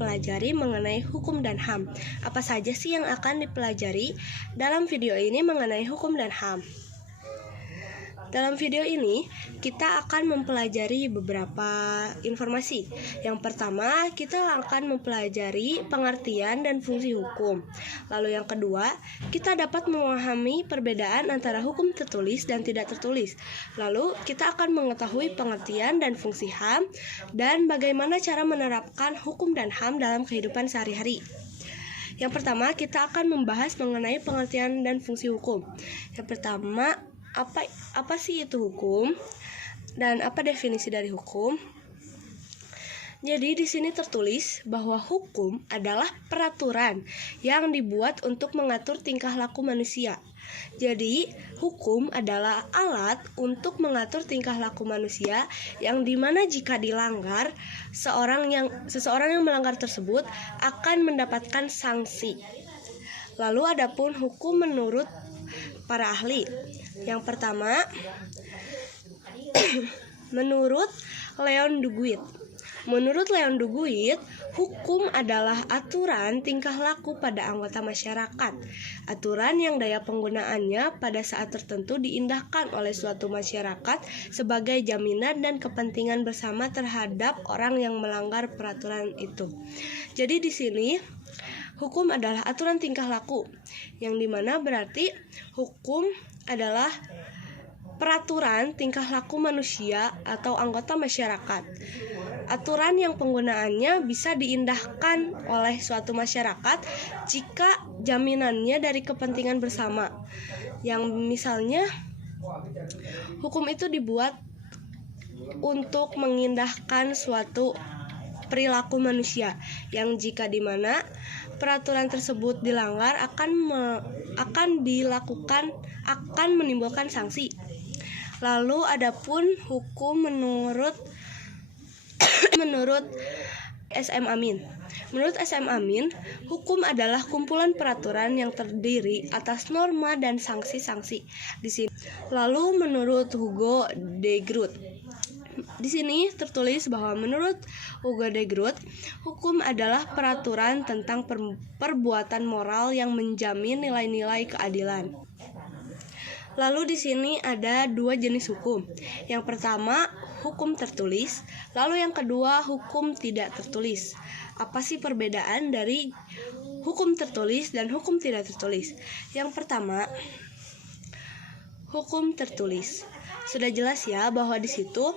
mempelajari mengenai hukum dan HAM. Apa saja sih yang akan dipelajari dalam video ini mengenai hukum dan HAM? Dalam video ini, kita akan mempelajari beberapa informasi. Yang pertama, kita akan mempelajari pengertian dan fungsi hukum. Lalu yang kedua, kita dapat memahami perbedaan antara hukum tertulis dan tidak tertulis. Lalu, kita akan mengetahui pengertian dan fungsi HAM dan bagaimana cara menerapkan hukum dan HAM dalam kehidupan sehari-hari. Yang pertama, kita akan membahas mengenai pengertian dan fungsi hukum. Yang pertama, apa sih itu hukum dan apa definisi dari hukum? Jadi di sini tertulis bahwa hukum adalah peraturan yang dibuat untuk mengatur tingkah laku manusia. Jadi hukum adalah alat untuk mengatur tingkah laku manusia yang dimana jika dilanggar seseorang yang melanggar tersebut akan mendapatkan sanksi. Lalu adapun hukum menurut para ahli. Yang pertama, menurut Leon Duguid. Menurut Leon Duguid, hukum adalah aturan tingkah laku pada anggota masyarakat. Aturan yang daya penggunaannya pada saat tertentu diindahkan oleh suatu masyarakat sebagai jaminan dan kepentingan bersama terhadap orang yang melanggar peraturan itu. Jadi di sini hukum adalah aturan tingkah laku, yang dimana berarti hukum adalah peraturan tingkah laku manusia atau anggota masyarakat. Aturan yang penggunaannya bisa diindahkan oleh suatu masyarakat jika jaminannya dari kepentingan bersama. Yang misalnya, hukum itu dibuat untuk mengindahkan suatu perilaku manusia yang jika dimana peraturan tersebut dilanggar akan menimbulkan sanksi. Lalu adapun hukum menurut SM Amin. Menurut SM Amin, hukum adalah kumpulan peraturan yang terdiri atas norma dan sanksi-sanksi. Di sini. Lalu menurut Hugo de Groot. Di sini tertulis bahwa menurut Hugo de Groot, hukum adalah peraturan tentang perbuatan moral yang menjamin nilai-nilai keadilan. Lalu di sini ada dua jenis hukum. Yang pertama, hukum tertulis. Lalu yang kedua, hukum tidak tertulis. Apa sih perbedaan dari hukum tertulis dan hukum tidak tertulis? Yang pertama, hukum tertulis. Sudah jelas ya bahwa di situ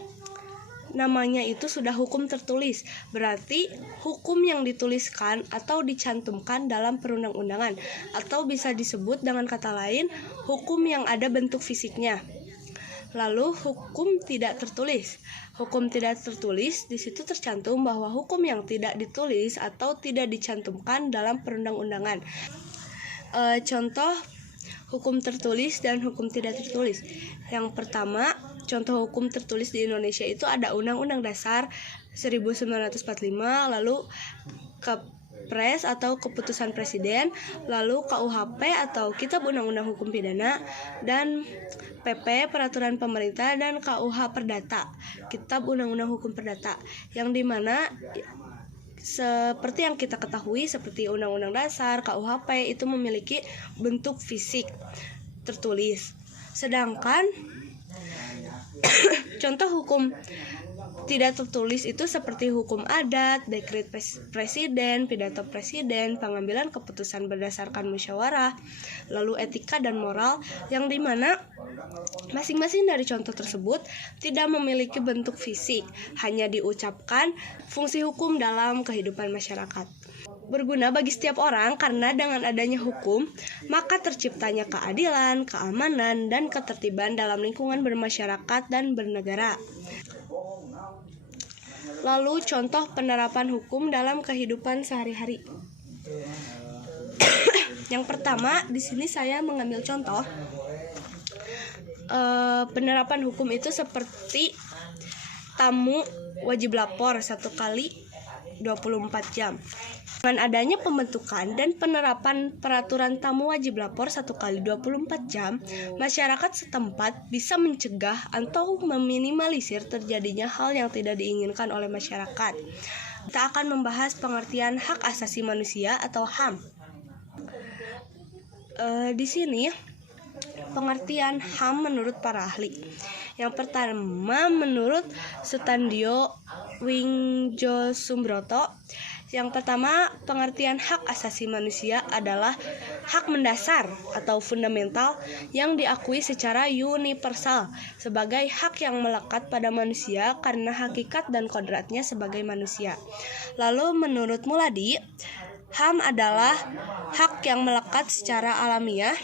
namanya itu sudah hukum tertulis, berarti hukum yang dituliskan atau dicantumkan dalam perundang-undangan, atau bisa disebut dengan kata lain, hukum yang ada bentuk fisiknya. Lalu hukum tidak tertulis. Hukum tidak tertulis di situ tercantum bahwa hukum yang tidak ditulis atau tidak dicantumkan dalam perundang-undangan. Contoh hukum tertulis dan hukum tidak tertulis. Yang pertama, contoh hukum tertulis di Indonesia itu ada Undang-Undang Dasar 1945, lalu Kepres atau Keputusan Presiden, lalu KUHP atau Kitab Undang-Undang Hukum Pidana, dan PP Peraturan Pemerintah, dan KUH Perdata, Kitab Undang-Undang Hukum Perdata, yang dimana seperti yang kita ketahui, seperti Undang-Undang Dasar, KUHP itu memiliki bentuk fisik tertulis. Sedangkan contoh hukum tidak tertulis itu seperti hukum adat, dekret presiden, pidato presiden, pengambilan keputusan berdasarkan musyawarah, lalu etika dan moral, yang dimana masing-masing dari contoh tersebut tidak memiliki bentuk fisik, hanya diucapkan. Fungsi hukum dalam kehidupan masyarakat berguna bagi setiap orang karena dengan adanya hukum, maka terciptanya keadilan, keamanan, dan ketertiban dalam lingkungan bermasyarakat dan bernegara. Lalu contoh penerapan hukum dalam kehidupan sehari-hari. Yang pertama, di sini saya mengambil contoh penerapan hukum itu seperti tamu wajib lapor 1 kali 24 jam. Dengan adanya pembentukan dan penerapan peraturan tamu wajib lapor 1 kali 24 jam, masyarakat setempat bisa mencegah atau meminimalisir terjadinya hal yang tidak diinginkan oleh masyarakat. Kita akan membahas pengertian hak asasi manusia atau HAM. Di sini pengertian HAM menurut para ahli. Yang pertama menurut Sutandio Wingjo-Sumbroto. Yang pertama, pengertian hak asasi manusia adalah hak mendasar atau fundamental yang diakui secara universal sebagai hak yang melekat pada manusia karena hakikat dan kodratnya sebagai manusia. Lalu menurut Muladi, HAM adalah hak yang melekat secara alamiah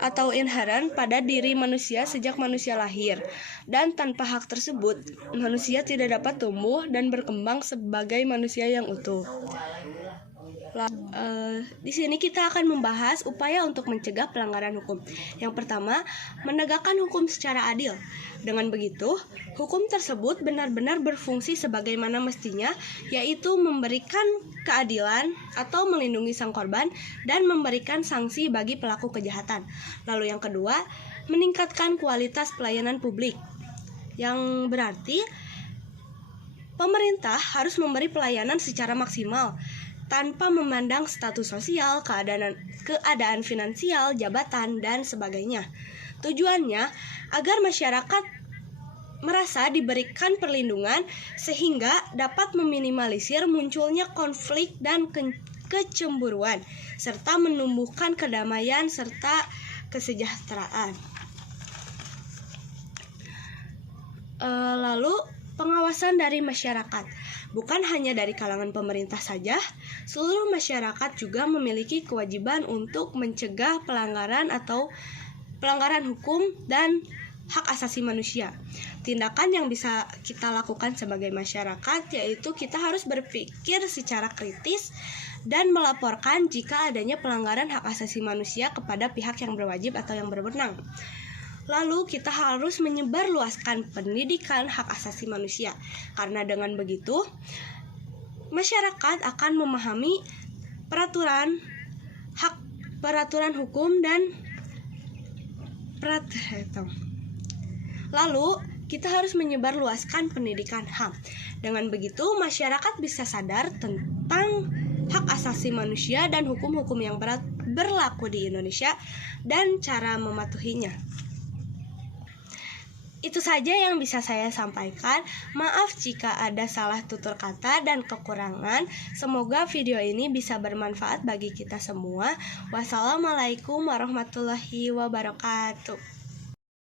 atau inherent pada diri manusia sejak manusia lahir, dan tanpa hak tersebut manusia tidak dapat tumbuh dan berkembang sebagai manusia yang utuh. Di sini kita akan membahas upaya untuk mencegah pelanggaran hukum. Yang pertama, menegakkan hukum secara adil. Dengan begitu, hukum tersebut benar-benar berfungsi sebagaimana mestinya, yaitu memberikan keadilan atau melindungi sang korban dan memberikan sanksi bagi pelaku kejahatan. Lalu yang kedua, meningkatkan kualitas pelayanan publik. Yang berarti pemerintah harus memberi pelayanan secara maksimal tanpa memandang status sosial, keadaan finansial, jabatan, dan sebagainya. Tujuannya agar masyarakat merasa diberikan perlindungan sehingga dapat meminimalisir munculnya konflik dan kecemburuan, serta menumbuhkan kedamaian serta kesejahteraan. Lalu pengawasan dari masyarakat. Bukan hanya dari kalangan pemerintah saja, seluruh masyarakat juga memiliki kewajiban untuk mencegah pelanggaran hukum dan hak asasi manusia. Tindakan yang bisa kita lakukan sebagai masyarakat yaitu kita harus berpikir secara kritis dan melaporkan jika adanya pelanggaran hak asasi manusia kepada pihak yang berwajib atau yang berwenang. Lalu kita harus menyebarluaskan pendidikan hak asasi manusia, karena dengan begitu masyarakat akan memahami peraturan hukum dan lalu kita harus menyebarluaskan pendidikan HAM. Dengan begitu masyarakat bisa sadar tentang hak asasi manusia dan hukum-hukum yang berlaku di Indonesia dan cara mematuhinya. Itu saja yang bisa saya sampaikan. Maaf jika ada salah tutur kata dan kekurangan. Semoga video ini bisa bermanfaat bagi kita semua. Wassalamualaikum warahmatullahi wabarakatuh.